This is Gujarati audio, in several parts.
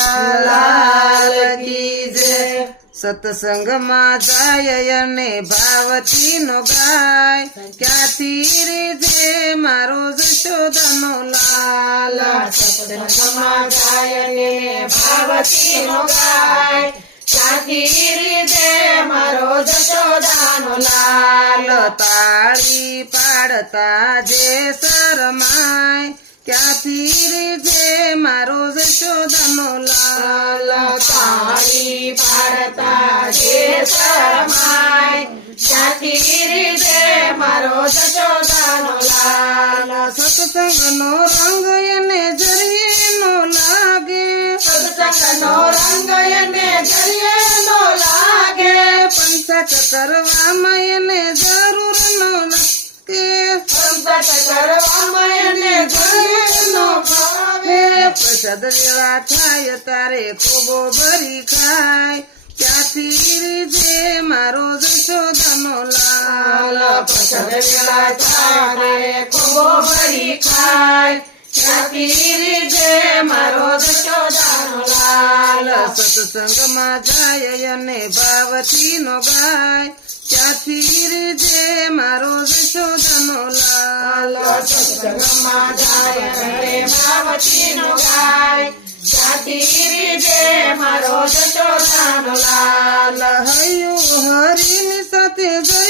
કનૈયા લાલ કી જય સત્સંગમાં જાય અને ભાવથી નો ગાય ક્યાંથી રે જે મારો જશોદાનો લાલ સત્સંગમાં ગાય ને ભાવથી નો ગાય ત્યાંથી રીજે મારો જશોદાનો ક્યાંથી રે જે મારો જશોદાનો લાલ તાળી પાડતા જે સમાય. ત્યાંથી રીજે મારો જશોદાનો લાલ. સત્સંગનો રંગ એને જરીએ નો લાગે. સત્સંગનો રંગ એને જરિયેનો લાગે. પંચક કરવામાં એને જરૂર નો લાગે પંચક કરવામાં લેવા થાય તારે ખોબો ભરી ખાય. ક્યાંથી જે મારો જશોદાનો લાલ? પસંદ થાય ચારે ખોબો ભરી ખાય. ત્યાંથી રીજે સત્સંગમાં જાય અને ભાવતી નો ગાય ક્યાંથી જે મારો જશોદાનો લાલ. સત્સંગમાં જાય અને ભાવતી નો ગાય ત્યાંથી રીજે મારો જશોદાનો લાલ. હૈયું હરીની સાથે જઈએ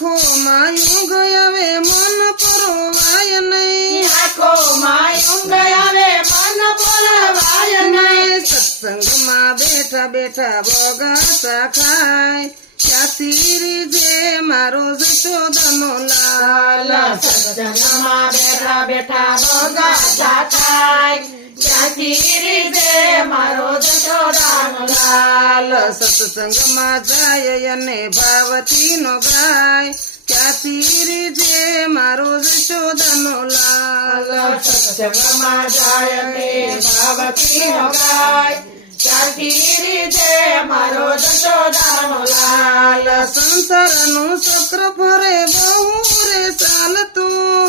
આખો માયું ગયવે મન પરોવાય નહીં. આખો માયું આવે મન પરોવાય નહીં. સત્સંગમાં બેઠા બેઠા બગાસા ખાય. ક્યાંથી જે મારો જશોદાનો લાલ સત્સંગમાં બેઠા બેઠા રીજે મારો લાલ સત્સંગમાં જાય અને ભાવથી નો ગાય. ક્યાંથી જે મારો જશોદાનો લાલ. સત્સંગમાં જાય અને ભાવથી નો ગાય. ત્યાંથી રીજે મારો જશોદાનો લાલ. સંસારનું ચક્ર ફરે બહુ રે ચાલતું.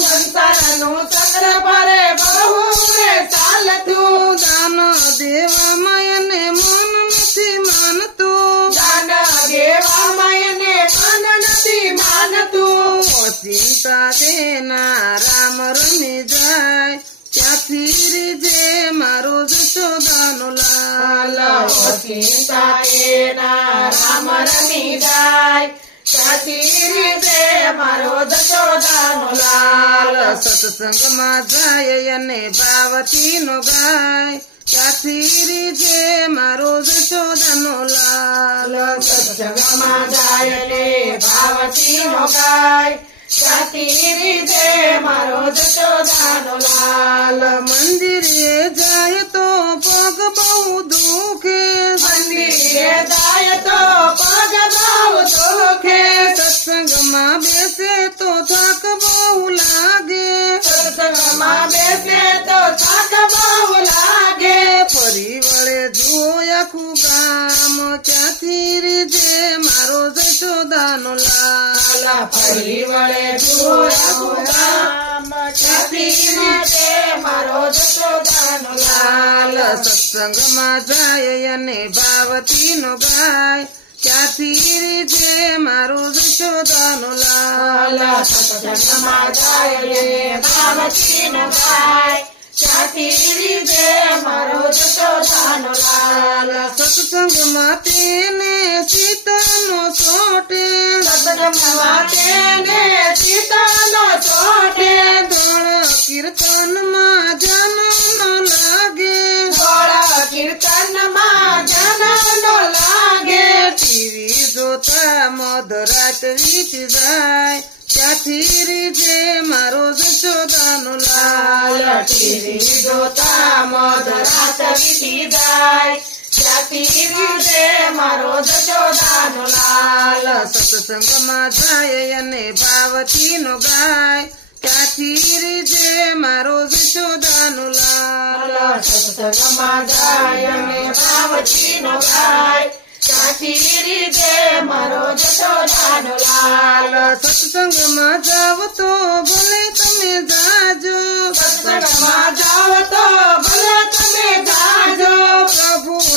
ચિંતા દેના રામ રમી જાય. ત્યાંથી જે મારો જશોદાનો લાલ. ચિંતા એના રામ રમી જાય. ત્યાંથી રીજે મારો જશોદાનો લાલ. સત્સંગમાં જાય અને ભાવથી નો ગાય. ત્યાંથી જે મારો જશોદાનો લાલ. સત્સંગમાં જાય ને ભાવથી નો ગાય ત્યાંથી રીજે મારો જશોદાનો લાલ મંદિરે જાય તો પગ બહુ દુખે મંદિરે જાય તો પગ બહુ દુખે સત્સંગમાં બેસે તો થાક બહુ લાગે સત્સંગમાં બેસે તો થાક બહુ લાગે ફરી વળે જોયાખું ગામ ક્યાંથી જે મારો જશોદાનો લાલા ફરી વળે સત્સંગમાં જાય અને ભાવતી નો ગાય. ક્યાંથી જે મારો જશોદાનો લાલા સત્સંગમાં જાય ને ભાવથી નો ગાય. ત્યાંથી રીજે મારો તેને સીતાનો સોટે સત્સંગમાં તેને સીતાનો ચોટે ધોળ કીર્તનમાં જન નો લાગે. ગોળા કીર્તનમાં જનનો લાગે. ટીવી જોતા મધરાત વીત જાય. ત્યાંથી જે મારો જશોદાનો લાલ. ટીવી જોતા મધરાત વીતી જાય. ત્યાંથી રીજે મારો જશોદાનો લાલ. સત્સંગમાં જાય અને ભાવથી નો ગાય. ત્યાંથી જે મારો જશોદાનો લાલ. સત્સંગમાં જાય અને ભાવથી નો ગાય. ત્યાંથી રીજે મારો જશો જશોદાનો લાલ. સત્સંગમાં જાવ તો ભલે તમે જાજો. સત્સંગમાં જાવ તો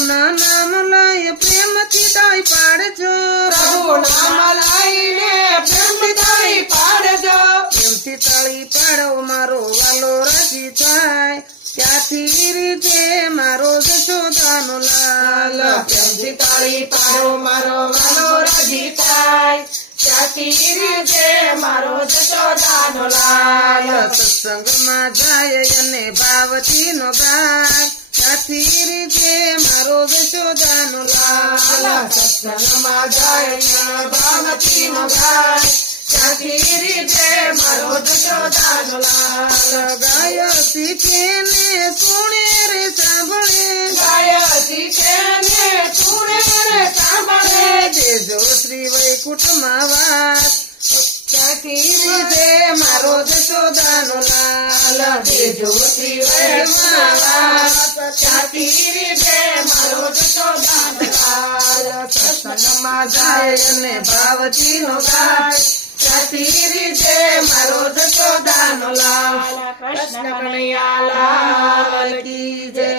પ્રભુના નામ લઈ પ્રેમથી દાય પાડજો. પ્રભુના નામ લઈને પ્રેમથી તાળી પાડજો. પ્રેમથી તાળી પાડો મારો વાલો રાજી થાય. ત્યાંથી રીતે મારો જશોદાનો લાલ. પ્રેમથી તાળી પાડો મારો વાલો રાજી થાય. ત્યાંથી રીતે મારો જશોદાનો લાલ. સત્સંગમાં જાય અને ભાવથી નો ગાય. ત્યાંથી રીતે મારો જશોદાનો લાલ સત્સંગમાં જાય ભાવતી મગાય. ગાય ત્યાંથી રીતે મારો જશોદાનો લાલ. ગાય શીખે ને સુણે રે સાંભળે. ગાય શીખે ને સુણે રે સાંભળે. દેજો શ્રી વૈકુંઠમાં વાસ. ત્યાંથી જે મારો જશોદાનો લાલ દેજો શ્રી વૈષ્ણવ ત્યાંથી રીતે મારો જશોદાનો લાલ. સત્સંગમાં જાય નો ગાય. ત્યાંથી રીતે મારો જશોદાનો લાલ. કૃષ્ણ કનૈયા લાલ કી જય.